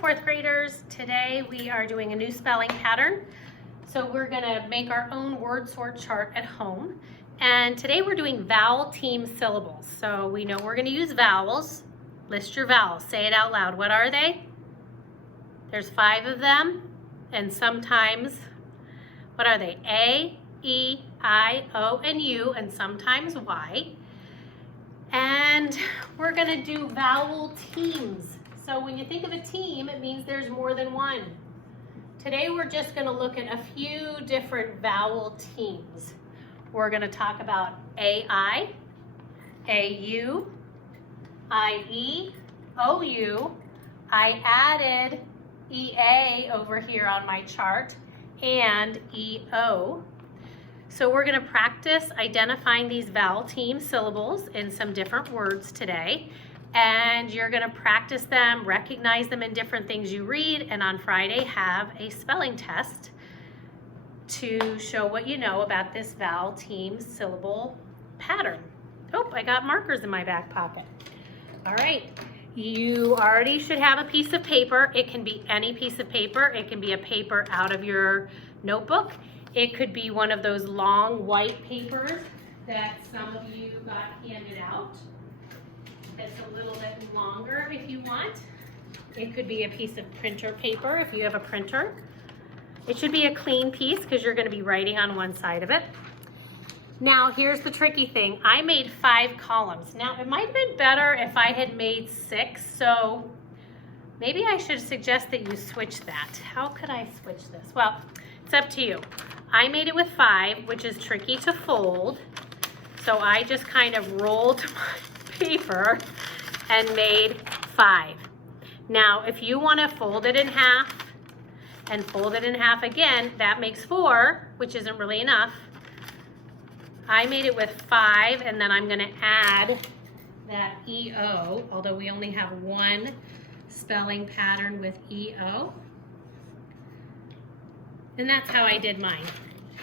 fourth graders. Today we are doing a new spelling pattern. So we're gonna make our own word sort chart at home. And today we're doing vowel team syllables. So we know we're gonna use vowels. List your vowels, say it out loud. What are they? There's 5 of them. And sometimes, what are they? A, E, I, O, and U, and sometimes Y. And we're gonna do vowel teams. So when you think of a team, it means there's more than one. Today we're just gonna look at a few different vowel teams. We're gonna talk about AI, AU, IE, OU. I added EA over here on my chart, and EO. So we're gonna practice identifying these vowel team syllables in some different words today. And you're gonna practice them, recognize them in different things you read, and on Friday have a spelling test to show what you know about this vowel team syllable pattern. Oh, I got markers in my back pocket. All right, you already should have a piece of paper. It can be any piece of paper. It can be a paper out of your notebook. It could be one of those long white papers that some of you got handed out. It's a little bit longer if you want. It could be a piece of printer paper if you have a printer. It should be a clean piece because you're going to be writing on one side of it. Now here's the tricky thing. I made 5 columns. Now it might have been better if I had made 6, so maybe I should suggest that you switch that. How could I switch this? Well, it's up to you. I made it with 5, which is tricky to fold. So I just kind of rolled my paper and made 5. Now, if you want to fold it in half and fold it in half again, that makes 4, which isn't really enough. I made it with 5, and then I'm going to add that EO, although we only have one spelling pattern with EO. And that's how I did mine.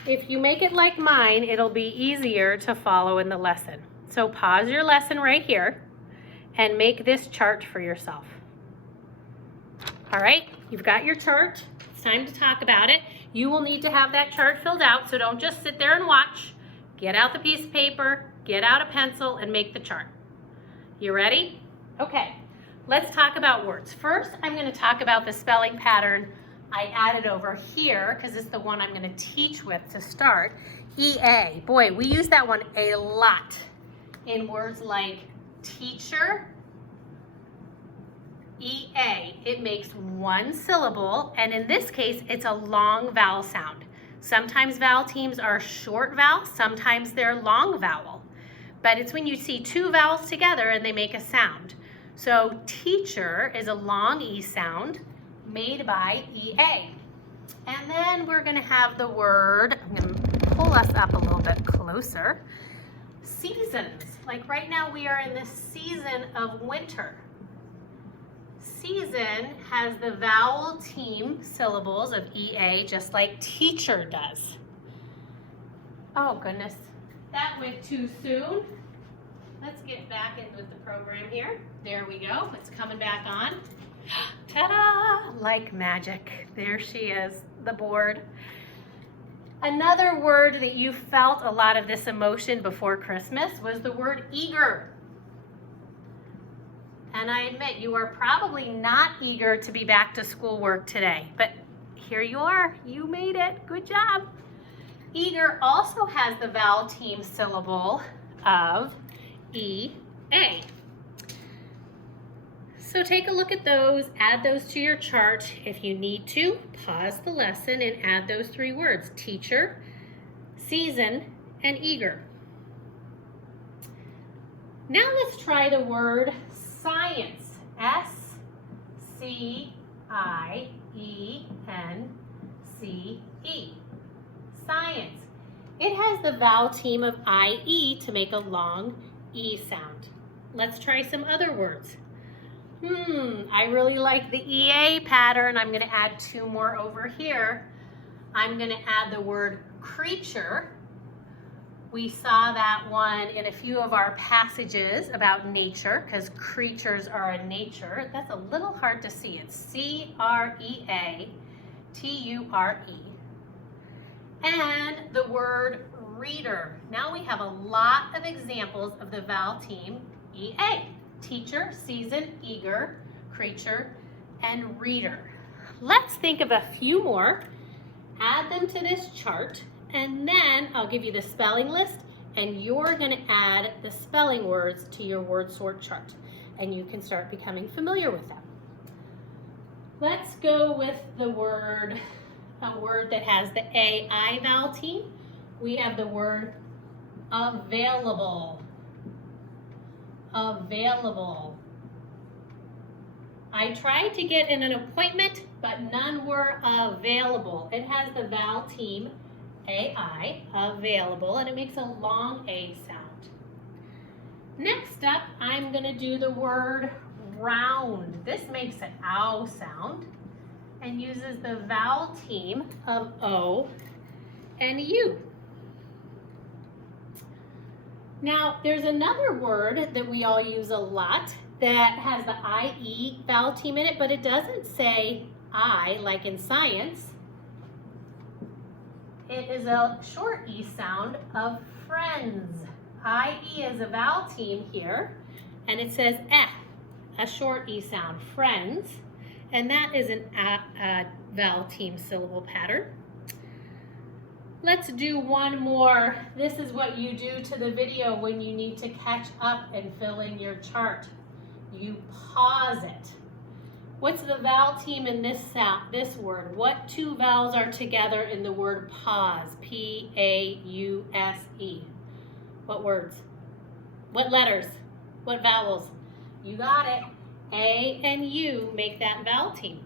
If you make it like mine, it'll be easier to follow in the lesson. So pause your lesson right here and make this chart for yourself. All right, you've got your chart. It's time to talk about it. You will need to have that chart filled out, so don't just sit there and watch. Get out the piece of paper, get out a pencil, and make the chart. You ready? Okay, let's talk about words. First, I'm going to talk about the spelling pattern I added over here because it's the one I'm going to teach with to start. EA. Boy, we use that one a lot in words like teacher. EA. It makes one syllable, and in this case, it's a long vowel sound. Sometimes vowel teams are short vowel, sometimes they're long vowel. But it's when you see 2 vowels together and they make a sound. So teacher is a long E sound made by EA. And then we're going to have the word, I'm going to pull us up a little bit closer, seasons. Like right now we are in the season of winter. Season has the vowel team syllables of EA just like teacher does. Oh goodness, that went too soon. Let's get back in with the program here. There we go, it's coming back on. Ta-da! Like magic. There she is, the board. Another word that you felt a lot of this emotion before Christmas was the word eager. And I admit you are probably not eager to be back to schoolwork today, but here you are, you made it, good job. Eager also has the vowel team syllable of EA. So take a look at those, add those to your chart. If you need to, pause the lesson and add those 3 words, teacher, season, and eager. Now let's try the word science, S-C-I-E-N-C-E, science. It has the vowel team of I-E to make a long E sound. Let's try some other words. I really like the EA pattern. I'm going to add 2 more over here. I'm going to add the word creature We saw that one in a few of our passages about nature, because creatures are in nature. That's a little hard to see. It's C-R-E-A-T-U-R-E. And the word reader. Now we have a lot of examples of the vowel team E-A. Teacher, season, eager, creature, and reader. Let's think of a few more, add them to this chart, and then I'll give you the spelling list, and you're going to add the spelling words to your word sort chart, and you can start becoming familiar with them. Let's go with the word, a word that has the A-I vowel team. We have the word available. Available. I tried to get in an appointment, but none were available. It has the vowel team A-I, available, and it makes a long A sound. Next up, I'm going to do the word round. This makes an ow sound and uses the vowel team of O and U. Now, there's another word that we all use a lot that has the I-E vowel team in it, but it doesn't say I like in science. It is a short E sound of friends. I-E is a vowel team here, and it says eh, a short E sound, friends, and that is a vowel team syllable pattern. Let's do one more. This is what you do to the video when you need to catch up and fill in your chart. You pause it. What's the vowel team in this word? What two vowels are together in the word pause? P-A-U-S-E. What words? What letters? What vowels? You got it. A and U make that vowel team.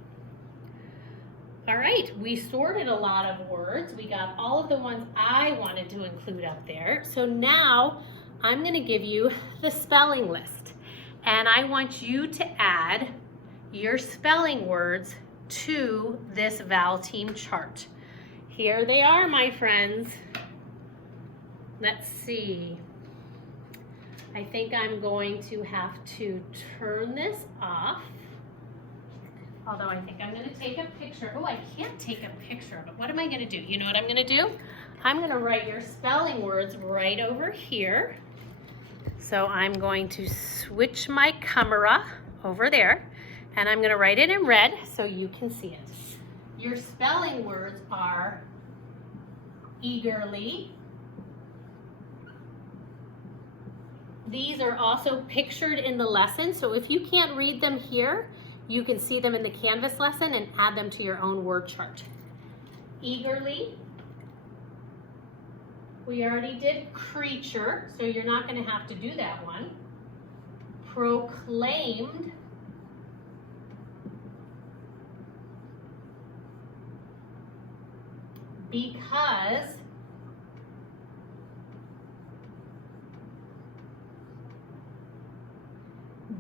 All right, we sorted a lot of words. We got all of the ones I wanted to include up there. So now I'm going to give you the spelling list. And I want you to add your spelling words to this vowel team chart. Here they are, my friends. Let's see. I think I'm going to have to turn this off. Although I think I'm going to take a picture. Oh, I can't take a picture of it. What am I going to do? You know what I'm going to do? I'm going to write your spelling words right over here. So I'm going to switch my camera over there, and I'm going to write it in red so you can see it. Your spelling words are eagerly. These are also pictured in the lesson, so if you can't read them here, you can see them in the Canvas lesson and add them to your own word chart. Eagerly. We already did creature, so you're not going to have to do that one. Proclaimed. Because.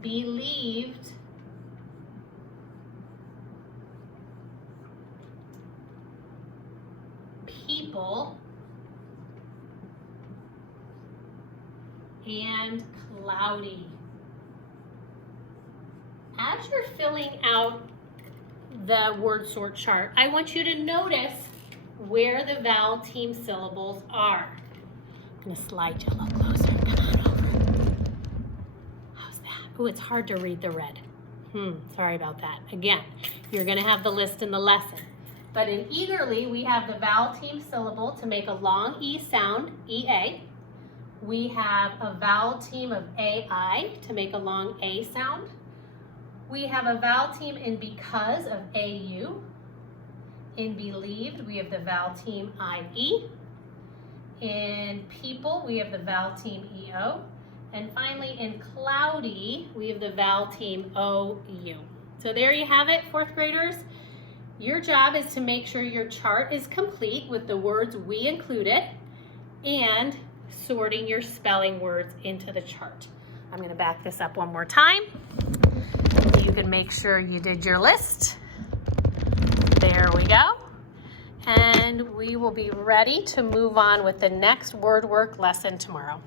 Believed. People. And cloudy. As you're filling out the word sort chart, I want you to notice where the vowel team syllables are. I'm going to slide you a little closer. Come on over. How's that? Oh, it's hard to read the red. Sorry about that. Again, you're going to have the list in the lesson. But in eagerly, we have the vowel team syllable to make a long E sound, E-A. We have a vowel team of A-I to make a long A sound. We have a vowel team in because of A-U. In believed, we have the vowel team I-E. In people, we have the vowel team E-O. And finally, in cloudy, we have the vowel team O-U. So there you have it, fourth graders. Your job is to make sure your chart is complete with the words we included and sorting your spelling words into the chart. I'm going to back this up one more time so you can make sure you did your list. There we go. and we will be ready to move on with the next word work lesson tomorrow.